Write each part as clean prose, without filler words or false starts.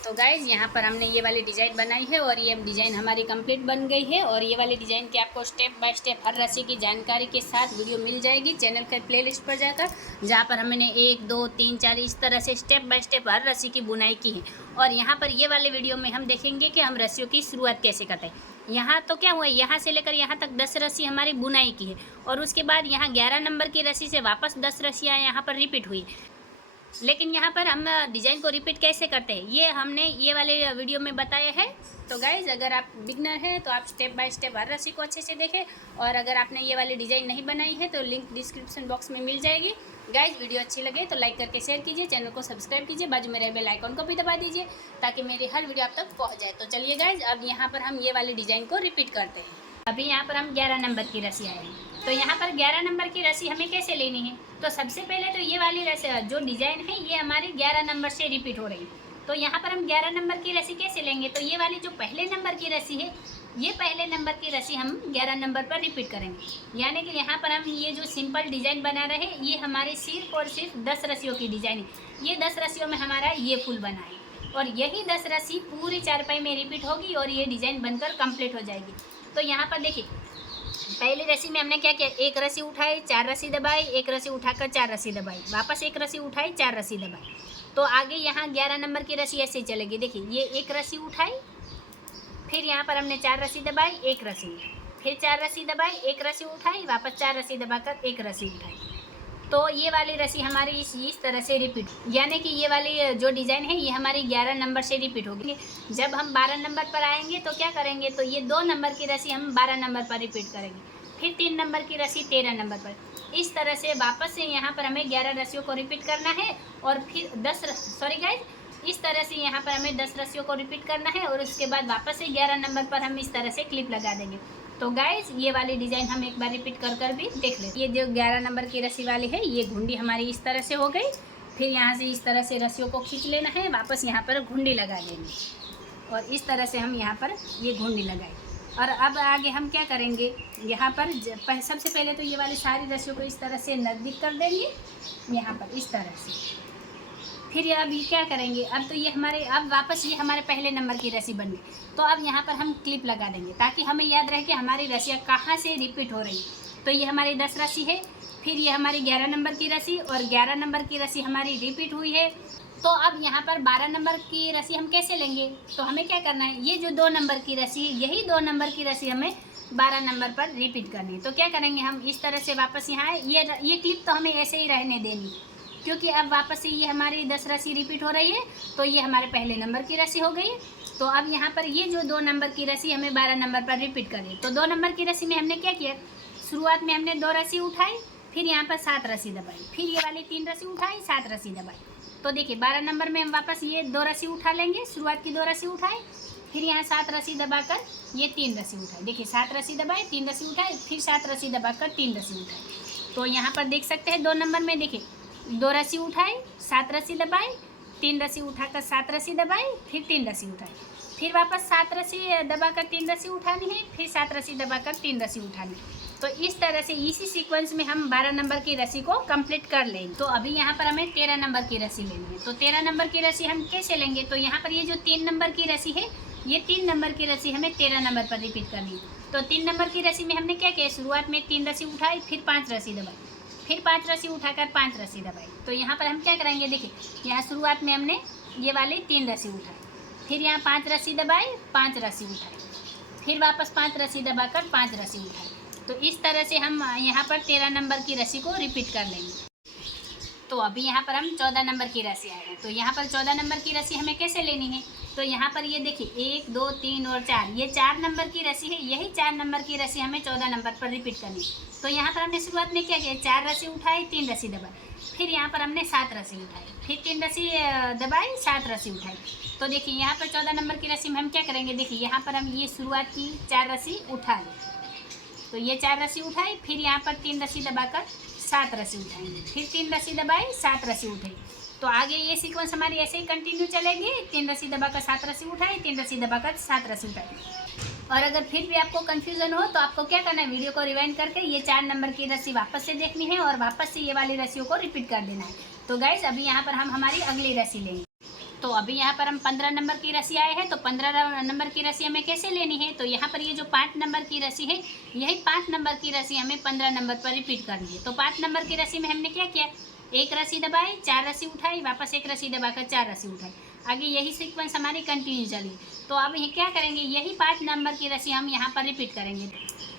तो गाइज़ यहाँ पर हमने ये वाली डिज़ाइन बनाई है और ये डिज़ाइन हमारी कंप्लीट बन गई है। और ये वाली डिज़ाइन की आपको स्टेप बाय स्टेप हर रस्सी की जानकारी के साथ वीडियो मिल जाएगी चैनल के प्लेलिस्ट पर जाकर, जहाँ पर हमने 1 2 3 4 इस तरह से स्टेप बाय स्टेप हर रस्सी की बुनाई की है। और यहाँ पर ये वाले वीडियो में हम देखेंगे कि हम रस्सियों की शुरुआत कैसे करते हैं। यहाँ तो क्या हुआ, यहाँ से लेकर यहाँ तक 10 रस्सी हमारी बुनाई की है और उसके बाद यहाँ 11 नंबर की रस्सी से वापस 10 रस्सियाँ यहाँ पर रिपीट हुई। लेकिन यहाँ पर हम डिज़ाइन को रिपीट कैसे करते हैं ये हमने ये वाले वीडियो में बताया है। तो गाइज़ अगर आप बिगनर हैं तो आप स्टेप बाय स्टेप हर रस्सी को अच्छे से देखें, और अगर आपने ये वाली डिज़ाइन नहीं बनाई है तो लिंक डिस्क्रिप्शन बॉक्स में मिल जाएगी। गाइज़ वीडियो अच्छी लगे तो लाइक करके शेयर कीजिए, चैनल को सब्सक्राइब कीजिए, बाजू में रहे बेल आइकन को भी दबा दीजिए ताकि मेरी हर वीडियो आप तक पहुँच जाए। तो चलिए गाइज़ अब यहाँ पर हम ये वाली डिज़ाइन को रिपीट करते हैं। अभी यहाँ पर हम 11 नंबर की रस्सी आए हैं, तो यहाँ पर 11 नंबर की रस्सी हमें कैसे लेनी है। तो सबसे पहले तो ये वाली रस्सी जो डिज़ाइन है ये हमारी 11 नंबर से रिपीट हो रही है। तो यहाँ पर हम 11 नंबर की रस्सी कैसे लेंगे, तो ये वाली जो पहले नंबर की रस्सी है ये पहले नंबर की रस्सी हम 11 नंबर पर रिपीट करेंगे। यानी कि यहाँ पर हम ये जो सिंपल डिज़ाइन बना रहे हैं ये हमारी सिर्फ और सिर्फ 10 रस्सियों की डिज़ाइन है। ये 10 रस्सियों में हमारा ये फूल बना है और यही 10 रस्सी पूरी चारपाई में रिपीट होगी और ये डिज़ाइन बनकर कंप्लीट हो जाएगी। तो यहाँ पर देखिए पहली रस्सी में हमने क्या किया, एक रस्सी उठाई 4 रस्सी दबाई, एक रस्सी उठाकर 4 रस्सी दबाई, वापस एक रस्सी उठाई 4 रस्सी दबाई। तो आगे यहाँ 11 नंबर की रस्सी ऐसे चलेगी। देखिए ये एक रस्सी उठाई, फिर यहाँ पर हमने 4 रस्सी दबाई, एक रस्सी, फिर 4 रस्सी दबाई, एक रस्सी उठाई, वापस 4 रस्सी दबाकर एक रस्सी उठाई। तो ये वाली रस्सी हमारी इस तरह से रिपीट, यानी कि ये वाली जो डिज़ाइन है ये हमारी 11 नंबर से रिपीट होगी। जब हम 12 नंबर पर आएंगे तो क्या करेंगे, तो ये 2 नंबर की रस्सी हम 12 नंबर पर रिपीट करेंगे, फिर 3 नंबर की रस्सी 13 नंबर पर। इस तरह से वापस से यहाँ पर हमें 11 रस्सियों को रिपीट करना है और फिर इस तरह से यहाँ पर हमें 10 रस्सियों को रिपीट करना है और उसके बाद वापस से 11 नंबर पर हम इस तरह से क्लिप लगा देंगे। तो गाइज ये वाली डिज़ाइन हम एक बार रिपीट कर भी देख लेते। ये जो 11 नंबर की रस्सी वाली है ये घुंडी हमारी इस तरह से हो गई, फिर यहाँ से इस तरह से रस्सियों को खींच लेना है, वापस यहाँ पर घुंडी लगा देंगे और इस तरह से हम यहाँ पर ये घुंडी लगाए। और अब आगे हम क्या करेंगे, यहाँ पर सबसे पहले तो ये वाली सारी रस्सियों को इस तरह से नज़दीक कर देंगे यहाँ पर इस तरह से। फिर अब ये क्या करेंगे, अब तो ये हमारे अब वापस ये हमारे पहले नंबर की रस्सी बन गई। तो अब यहाँ पर हम क्लिप लगा देंगे ताकि हमें याद रहे कि हमारी रस्सियाँ कहाँ से रिपीट हो रही है। तो ये हमारी 10 रस्सी है, फिर ये हमारी 11 नंबर की रस्सी और 11 नंबर की रस्सी हमारी रिपीट हुई है। तो अब यहाँ पर 12 नंबर की रस्सी हम कैसे लेंगे, तो हमें क्या करना है, ये जो 2 नंबर की रस्सी यही 2 नंबर की रस्सी हमें 12 नंबर पर रिपीट करनी है। तो क्या करेंगे हम इस तरह से वापस यहाँ ये क्लिप तो हमें ऐसे ही रहने देनी, क्योंकि अब वापस से ये हमारी 10 रस्सी रिपीट हो रही है। तो ये हमारे पहले नंबर की रस्सी हो गई। तो अब यहाँ पर ये जो 2 नंबर की रस्सी हमें 12 नंबर पर रिपीट करनी। तो 2 नंबर की रस्सी में हमने क्या किया, शुरुआत में हमने 2 रस्सी उठाई, फिर यहाँ पर 7 रस्सी दबाई, फिर ये वाली 3 रस्सी उठाई, 7 रस्सी दबाई। तो देखिए 12 नंबर में हम वापस ये 2 रस्सी उठा लेंगे, शुरुआत की 2 रस्सी उठाई, फिर यहाँ 7 रस्सी दबाकर ये 3 रस्सी उठाई। देखिए 7 रस्सी दबाई, 3 रस्सी उठाई, फिर 7 रस्सी दबाकर 3 रस्सी उठाई। तो यहाँ पर देख सकते हैं 2 नंबर में देखिए 2 रस्सी उठाई, 7 रस्सी दबाई, 3 रस्सी उठाकर 7 रस्सी दबाई, फिर 3 रस्सी उठाई, फिर वापस 7 रस्सी दबाकर 3 रस्सी उठानी है, फिर 7 रस्सी दबाकर 3 रस्सी उठानी है। तो इस तरह से इसी सीक्वेंस में हम 12 नंबर की रस्सी को कंप्लीट कर लेंगे। तो अभी यहाँ पर हमें 13 नंबर की रस्सी लेनी है। तो 13 नंबर की रस्सी हम कैसे लेंगे, तो यहाँ पर ये जो 3 नंबर की रस्सी है ये 3 नंबर की रस्सी हमें 13 नंबर पर रिपीट करनी है। तो 3 नंबर की रस्सी में हमने क्या किया, शुरुआत में 3 रस्सी उठाई, फिर 5 रस्सी दबाई, फिर 5 रस्सी उठाकर 5 रस्सी दबाई। तो यहाँ पर हम क्या करेंगे, देखिए यहाँ शुरुआत में हमने ये वाली 3 रस्सी उठाई, फिर यहाँ 5 रस्सी दबाई, 5 रस्सी उठाई, फिर वापस 5 रस्सी दबाकर 5 रस्सी उठाई। तो इस तरह से हम यहाँ पर 13 नंबर की रस्सी को रिपीट कर लेंगे। तो अभी यहाँ पर हम 14 नंबर की रस्सी आए हैं। तो यहाँ पर 14 नंबर की रस्सी हमें कैसे लेनी है, तो यहाँ पर ये देखिए 1 2 3 और 4, ये 4 नंबर की रस्सी है, यही 4 नंबर की रस्सी हमें 14 नंबर पर रिपीट करनी है। तो यहाँ पर हमने शुरुआत में क्या किया, 4 रस्सी उठाई, 3 रस्सी दबाई, फिर यहाँ पर हमने 7 रस्सी उठाई, फिर 3 रस्सी दबाई, 7 रस्सी उठाई। तो देखिए यहाँ पर 14 नंबर की रस्सी में हम क्या करेंगे, देखिए यहाँ पर हम ये शुरुआत की 4 रस्सी उठा लें, तो ये 4 रस्सी उठाई, फिर यहाँ पर 3 रस्सी दबाकर 7 रस्सी उठाएंगे, फिर 3 रस्सी दबाई, 7 रस्सी उठाई। तो आगे ये सीक्वेंस हमारी ऐसे ही कंटिन्यू चलेगी, 3 रस्सी दबाकर 7 रस्सी उठाई, 3 रस्सी दबाकर 7 रस्सी उठाई। और अगर फिर भी आपको कंफ्यूजन हो तो आपको क्या करना है, वीडियो को रिवाइंड करके ये 4 नंबर की रस्सी वापस से देखनी है और वापस से ये वाली रस्सियों को रिपीट कर देना है। तो गाइज अभी यहाँ पर हम हमारी अगली रस्सी लेंगे। तो अभी यहाँ पर हम 15 नंबर की रस्सी आए हैं, तो 15 नंबर की रस्सी हमें कैसे लेनी है, तो यहाँ पर ये जो 5 नंबर की रस्सी है, यही 5 नंबर की रस्सी हमें 15 नंबर पर रिपीट करनी है। तो 5 नंबर की रस्सी में हमने क्या किया, एक रस्सी दबाई, 4 रस्सी उठाई, वापस एक रस्सी दबाकर 4 रस्सी उठाई, आगे यही सीक्वेंस हमारी कंटिन्यू चली। तो अब ये क्या करेंगे, यही 5 नंबर की रस्सी हम यहाँ पर रिपीट करेंगे।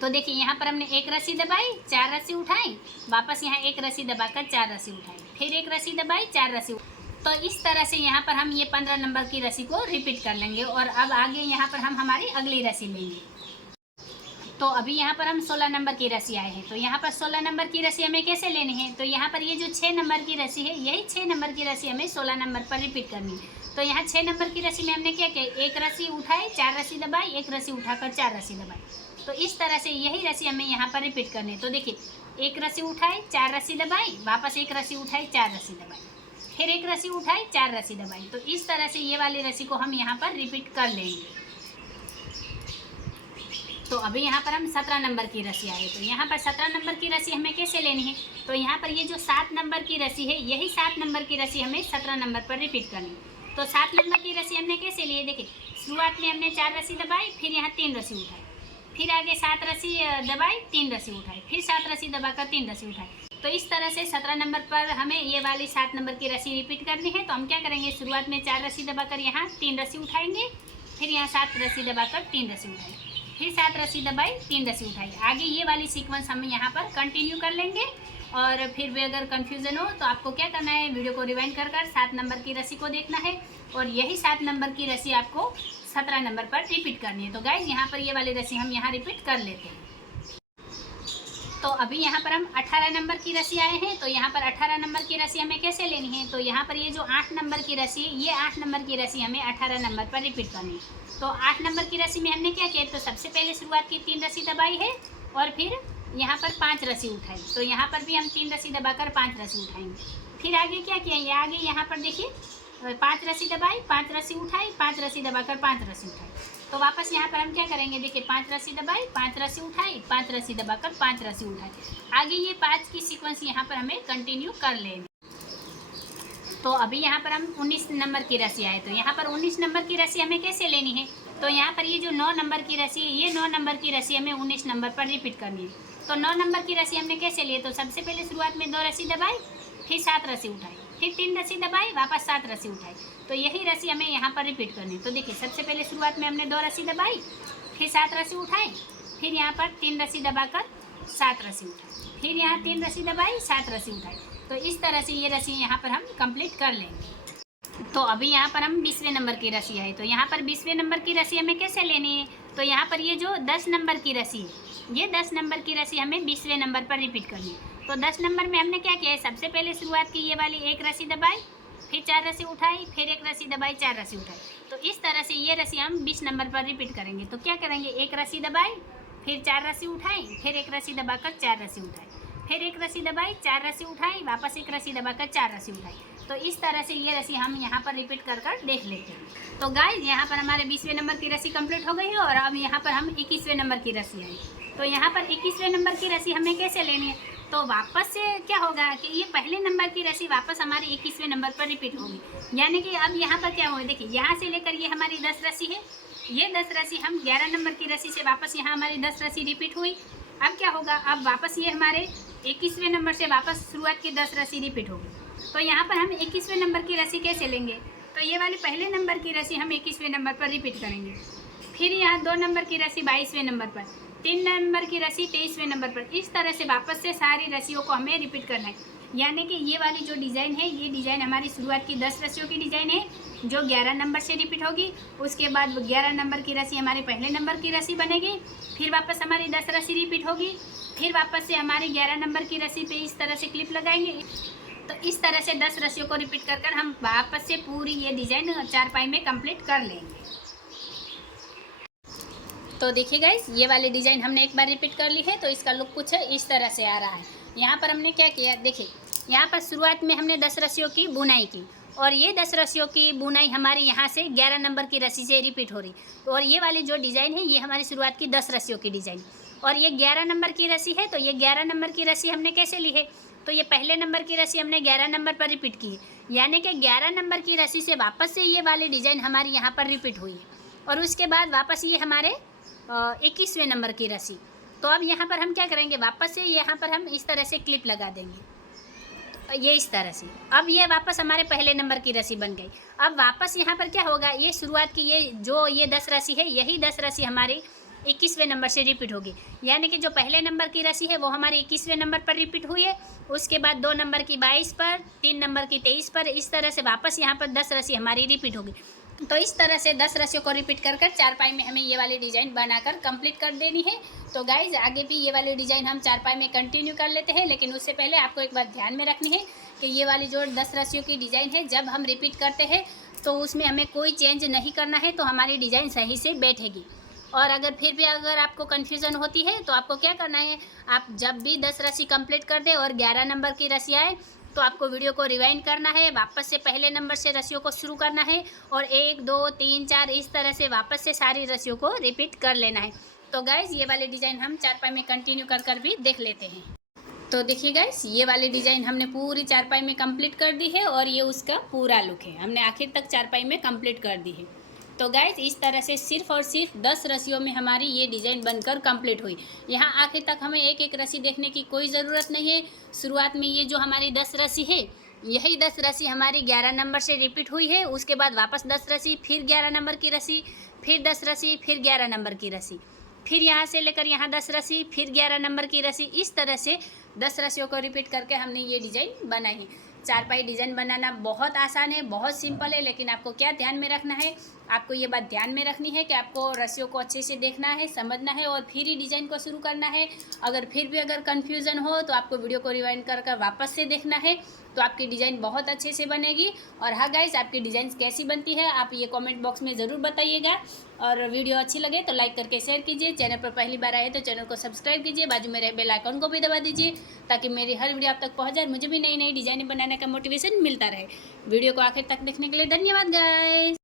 तो देखिए यहाँ पर हमने एक रस्सी दबाई, 4 रस्सी उठाई, वापस यहाँ एक रस्सी दबाकर 4 रस्सी उठाई, फिर एक रस्सी दबाई, 4 रस्सी। तो इस तरह से यहाँ पर हम ये 15 नंबर की रस्सी को रिपीट कर लेंगे। और अब आगे यहाँ पर हम हमारी अगली रस्सी लेंगे। तो अभी यहाँ पर हम 16 नंबर की रस्सी आए हैं, तो यहाँ पर 16 नंबर की रस्सी हमें कैसे लेनी है, तो यहाँ पर ये जो 6 नंबर की रस्सी है, यही 6 नंबर की रस्सी हमें 16 नंबर पर रिपीट करनी है। तो यहाँ 6 नंबर की रस्सी में हमने क्या किया, एक रस्सी उठाई, 4 रस्सी दबाई, एक रस्सी उठाकर 4 रस्सी दबाई। तो इस तरह से यही रस्सी हमें यहाँ पर रिपीट करनी है। तो देखिए, एक रस्सी उठाई, 4 रस्सी दबाई, वापस एक रस्सी उठाई, 4 रस्सी दबाई, फिर एक रस्सी उठाई, 4 रस्सी दबाई। तो इस तरह से ये वाली रस्सी को हम यहाँ पर रिपीट कर लेंगे। तो अभी यहाँ पर हम 17 नंबर की रस्सी आए, तो यहाँ पर 17 नंबर की रस्सी हमें कैसे लेनी है, तो यहाँ पर ये जो 7 नंबर की रस्सी है, यही 7 नंबर की रस्सी हमें 17 नंबर पर रिपीट करनी है। तो 7 नंबर की रस्सी हमने कैसे ली है, देखिए शुरुआत में हमने 4 रस्सी दबाई, फिर यहाँ 3 रस्सी उठाई, फिर आगे 7 रस्सी दबाई, 3 रस्सी उठाई, फिर 7 रस्सी दबाकर 3 रस्सी उठाई। तो इस तरह से 17 नंबर पर हमें ये वाली 7 नंबर की रस्सी रिपीट करनी है। तो हम क्या करेंगे, शुरुआत में 4 रस्सी दबाकर यहाँ 3 रस्सी उठाएंगे, फिर यहाँ 7 रस्सी दबाकर 3 रस्सी उठाई, फिर 7 रस्सी दबाई, 3 रस्सी उठाई, आगे ये वाली सीक्वेंस हम यहाँ पर कंटिन्यू कर लेंगे। और फिर भी अगर कन्फ्यूज़न हो तो आपको क्या करना है, वीडियो को रिवाइंड कर 7 नंबर की रस्सी को देखना है, और यही 7 नंबर की रस्सी आपको 17 नंबर पर रिपीट करनी है। तो गाइज यहाँ पर ये वाली रस्सी हम यहाँ रिपीट कर लेते हैं। तो अभी यहाँ पर हम 18 नंबर की रस्सी आए हैं, तो यहाँ पर 18 नंबर की रस्सी हमें कैसे लेनी है, तो यहाँ पर ये जो 8 नंबर की रस्सी है, ये 8 नंबर की रस्सी हमें 18 नंबर पर रिपीट करनी है। तो 8 नंबर की रस्सी में हमने क्या किया, तो सबसे पहले शुरुआत की 3 रस्सी दबाई है, और फिर यहाँ पर 5 रस्सी उठाई। तो यहाँ पर भी हम 3 रस्सी दबाकर 5 रस्सी उठाएंगे। फिर आगे क्या किया, ये आगे यहाँ पर देखिए 5 रस्सी दबाई, 5 रस्सी उठाई, 5 रस्सी दबाकर 5 रस्सी उठाई। तो वापस यहाँ पर हम क्या करेंगे, देखिए 5 रस्सी दबाई, 5 रस्सी उठाई, 5 रस्सी दबाकर 5 रस्सी उठाई, आगे ये 5 की सीक्वेंस यहाँ पर हमें कंटिन्यू कर लेंगे। तो अभी यहाँ पर हम 19 नंबर की रस्सी आए, तो यहाँ पर 19 नंबर की रस्सी हमें कैसे लेनी है, तो यहाँ पर ये जो 9 नंबर की रस्सी है, ये 9 नंबर की रस्सी हमें 19 नंबर पर रिपीट करनी है। तो 9 नंबर की रस्सी हमने कैसे ली है, तो सबसे पहले शुरुआत में 2 रस्सी दबाई, फिर 7 रस्सी उठाई, फिर 3 रस्सी दबाई, वापस 7 रस्सी उठाई। तो यही रस्सी हमें यहाँ पर रिपीट करनी है। तो देखिए सबसे पहले शुरुआत में हमने 2 रस्सी दबाई, फिर 7 रस्सी उठाई, फिर यहाँ पर 3 रस्सी दबाकर 7 रस्सी उठाई, फिर यहाँ 3 रस्सी दबाई, 7 रस्सी उठाई। तो इस तरह से ये रस्सी यहाँ पर हम कंप्लीट कर लेंगे। तो अभी यहाँ पर हम 20वें नंबर की रस्सी है, तो यहाँ पर 20वें नंबर की रस्सी हमें कैसे लेनी है, तो यहाँ पर ये जो 10 नंबर की रस्सी है, ये 10 नंबर की रस्सी हमें 20वें नंबर पर रिपीट करनी है। तो 10 नंबर में हमने क्या किया है, सबसे पहले शुरुआत की ये वाली एक रस्सी दबाई, फिर 4 रस्सी उठाई, फिर एक रस्सी दबाई, 4 रस्सी उठाई। तो इस तरह से ये रस्सी हम 20 नंबर पर रिपीट करेंगे। तो क्या करेंगे, एक रस्सी दबाई, फिर 4 रस्सी उठाई, फिर एक रस्सी दबाकर 4 रस्सी उठाई, फिर एक रस्सी दबाई, 4 रस्सी उठाई, वापस एक रस्सी दबाकर 4 रस्सी उठाई। तो इस तरह से ये रस्सी हम यहाँ पर रिपीट कर देख लेते हैं। तो गाइस यहाँ पर हमारे 20वें नंबर की रस्सी कंप्लीट हो गई है, और अब यहाँ पर हम 21वें नंबर की रस्सी आई। तो यहाँ पर 21वें नंबर की रस्सी हमें कैसे लेनी है, तो वापस से क्या होगा कि ये पहले नंबर की रस्सी वापस हमारे 21वें नंबर पर रिपीट होगी। यानी कि अब यहाँ पर क्या होगा, देखिए यहाँ से लेकर ये हमारी 10 रस्सी है, ये 10 रस्सी हम 11 नंबर की रस्सी से वापस यहाँ हमारी 10 रस्सी रिपीट हुई। अब क्या होगा, अब वापस ये हमारे 21वें नंबर से वापस शुरुआत की 10 रस्सी रिपीट होगी। तो यहाँ पर हम 21वें नंबर की रस्सी कैसे लेंगे, तो ये वाली पहले नंबर की रस्सी हम 21वें नंबर पर रिपीट करेंगे। फिर यहाँ 2 नंबर की रस्सी 22वें नंबर पर, 3 नंबर की रस्सी 23वें नंबर पर। इस तरह से वापस से सारी रस्सियों को हमें रिपीट करना है। यानी कि ये वाली जो डिज़ाइन है, ये डिज़ाइन हमारी शुरुआत की 10 रस्सियों की डिज़ाइन है, जो 11 नंबर से रिपीट होगी। उसके बाद 11 नंबर की रस्सी हमारी पहले नंबर की रस्सी बनेगी, फिर वापस हमारी 10 रस्सी रिपीट होगी, फिर वापस से हमारी 11 नंबर की रस्सी पे इस तरह से क्लिप लगाएंगे। तो इस तरह से 10 रस्सियों को रिपीट कर हम वापस से पूरी ये डिज़ाइन 4 पाई में कंप्लीट कर लेंगे। तो देखिए गाइस, ये वाली डिज़ाइन हमने एक बार रिपीट कर ली है, तो इसका लुक कुछ इस तरह से आ रहा है। यहाँ पर हमने क्या किया, देखिए यहाँ पर शुरुआत में हमने 10 रस्सियों की बुनाई की, और ये 10 रस्सियों की बुनाई हमारी यहाँ से 11 नंबर की रस्सी से रिपीट हो रही। और ये वाली जो डिज़ाइन है, ये हमारी शुरुआत की 10 रस्सियों की डिज़ाइन, और ये 11 नंबर की रस्सी है। तो ये 11 नंबर की रस्सी हमने कैसे ली है, तो ये पहले नंबर की रस्सी हमने 11 नंबर पर रिपीट की है, यानी कि 11 नंबर की रस्सी से वापस से ये वाली डिज़ाइन हमारी यहाँ पर रिपीट हुई है। और उसके बाद वापस ये हमारे 21वें नंबर की रस्सी। तो अब यहाँ पर हम क्या करेंगे, वापस से यहाँ पर हम इस तरह से क्लिप लगा देंगे, ये इस तरह से। अब ये वापस हमारे पहले नंबर की रस्सी बन गई। अब वापस यहाँ पर क्या होगा, ये शुरुआत की ये 10 रस्सी है, यही 10 रस्सी हमारी 21वें नंबर से रिपीट होगी, यानी कि जो पहले नंबर की रस्सी है वो हमारे 21वें नंबर पर रिपीट हुई है, उसके बाद 2 नंबर की 22 पर, 3 नंबर की 23 पर, इस तरह से वापस यहाँ पर 10 रस्सी हमारी रिपीट होगी। तो इस तरह से 10 रस्सियों को रिपीट कर चारपाई में हमें ये वाली डिज़ाइन बनाकर कंप्लीट कर देनी है। तो गाइज आगे भी ये वाली डिज़ाइन हम चारपाई में कंटिन्यू कर लेते हैं, लेकिन उससे पहले आपको एक बात ध्यान में रखनी है कि ये वाली जो 10 रस्सियों की डिज़ाइन है, जब हम रिपीट करते हैं तो उसमें हमें कोई चेंज नहीं करना है, तो हमारी डिज़ाइन सही से बैठेगी। और अगर फिर भी अगर आपको कन्फ्यूज़न होती है तो आपको क्या करना है, आप जब भी 10 रस्सी कंप्लीट कर दें और 11 नंबर की रस्सी आए तो आपको वीडियो को रिवाइंड करना है, वापस से पहले नंबर से रस्सियों को शुरू करना है और 1 2 3 4 इस तरह से वापस से सारी रस्सियों को रिपीट कर लेना है। तो गाइज़ ये वाली डिज़ाइन हम चारपाई में कंटिन्यू कर भी देख लेते हैं। तो देखिए गाइस, ये वाली डिज़ाइन हमने पूरी चारपाई में कंप्लीट कर दी है और ये उसका पूरा लुक है, हमने आखिर तक चारपाई में कंप्लीट कर दी है। तो गाइस इस तरह से सिर्फ और सिर्फ 10 रस्सियों में हमारी ये डिज़ाइन बनकर कंप्लीट हुई। यहाँ आखिर तक हमें एक एक रस्सी देखने की कोई ज़रूरत नहीं है। शुरुआत में ये जो हमारी 10 रस्सी है, यही 10 रस्सी हमारी 11 नंबर से रिपीट हुई है, उसके बाद वापस 10 रस्सी, फिर 11 नंबर की रस्सी, फिर 10 रस्सी, फिर 11 नंबर की रस्सी, फिर यहाँ से लेकर यहाँ 10 रस्सी, फिर 11 नंबर की रस्सी, इस तरह से 10 रस्सियों को रिपीट करके हमने ये डिज़ाइन बनाई है। चारपाई डिज़ाइन बनाना बहुत आसान है, बहुत सिंपल है, लेकिन आपको क्या ध्यान में रखना है, आपको ये बात ध्यान में रखनी है कि आपको रस्सियों को अच्छे से देखना है, समझना है और फिर ही डिज़ाइन को शुरू करना है। अगर फिर भी अगर कन्फ्यूज़न हो तो आपको वीडियो को रिवाइंड कर वापस से देखना है, तो आपकी डिज़ाइन बहुत अच्छे से बनेगी। और हाँ गाइस, आपकी डिज़ाइन कैसी बनती है आप ये कमेंट बॉक्स में ज़रूर बताइएगा। और वीडियो अच्छी लगे तो लाइक करके शेयर कीजिए, चैनल पर पहली बार आए तो चैनल को सब्सक्राइब कीजिए, बाजू में रहे बेल आइकन को भी दबा दीजिए ताकि मेरी हर वीडियो आप तक पहुँच जाए, मुझे भी नई नई डिज़ाइनें बनाने का मोटिवेशन मिलता रहे। वीडियो को आखिर तक देखने के लिए धन्यवाद गाइस।